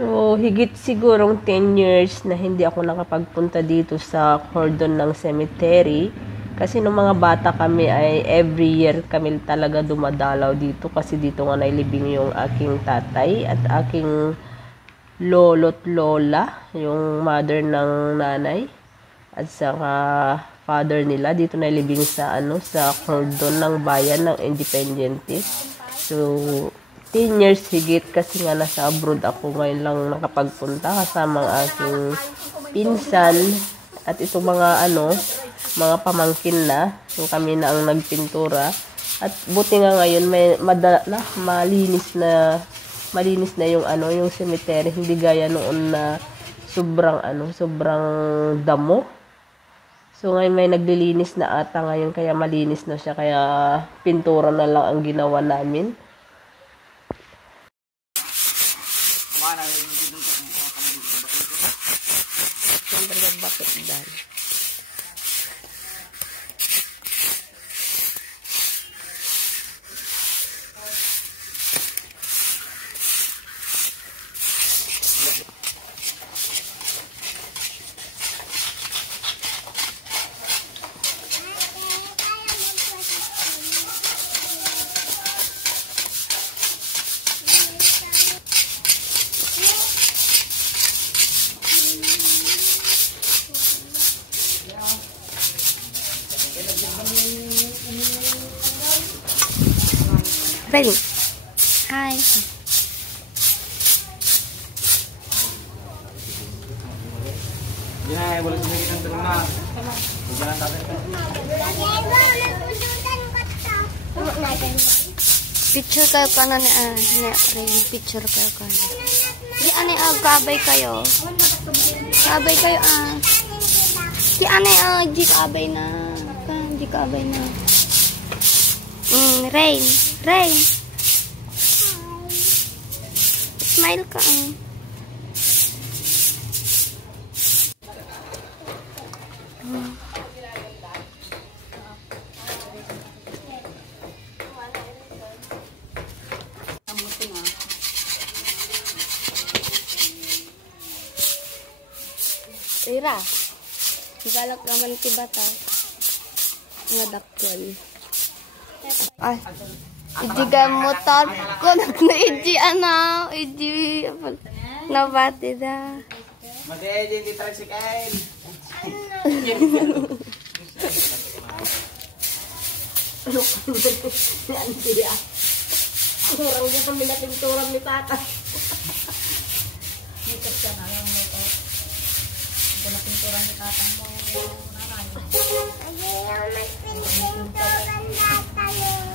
So, higit sigurong 10 years na hindi ako nakapagpunta dito sa cordon ng cemetery. Kasi nung mga bata kami ay every year kami talaga dumadalaw dito. Kasi dito nga nailibing yung aking tatay at aking lolo't lola, yung mother ng nanay. At saka father nila. Dito nailibing sa, sa cordon ng bayan ng Independiente. So, 10 years higit kasi nga nasa abroad ako, ngayon lang nakapagpunta kasama ang aking pinsan at itong mga mga pamangkin na. So kami na ang nagpintura at buti nga ngayon may malinis na yung cemetery, hindi gaya noon na sobrang damo. So ngayon may naglilinis na ata ngayon kaya malinis na siya, kaya pintura na lang ang ginawa namin. Bakit dahil? Ready? Hi. Picture kayo kanan Rain. Picture kayo kanan. Di ane kabay kayo. Kabay kayo Di ane di kabay na. Di kabay na. Rain. Rain. Smile ka. Ira. Galak naman ti bata. Nga dakwan. Ay. Iji gamutan ko na iji iji nabati da. Mati iji di tricycle. Orang niya kami na pintura ni tata. Dito siya na lang mo to. Ito na pintura ni tata mo. Ay, yung mas pintura na tayo.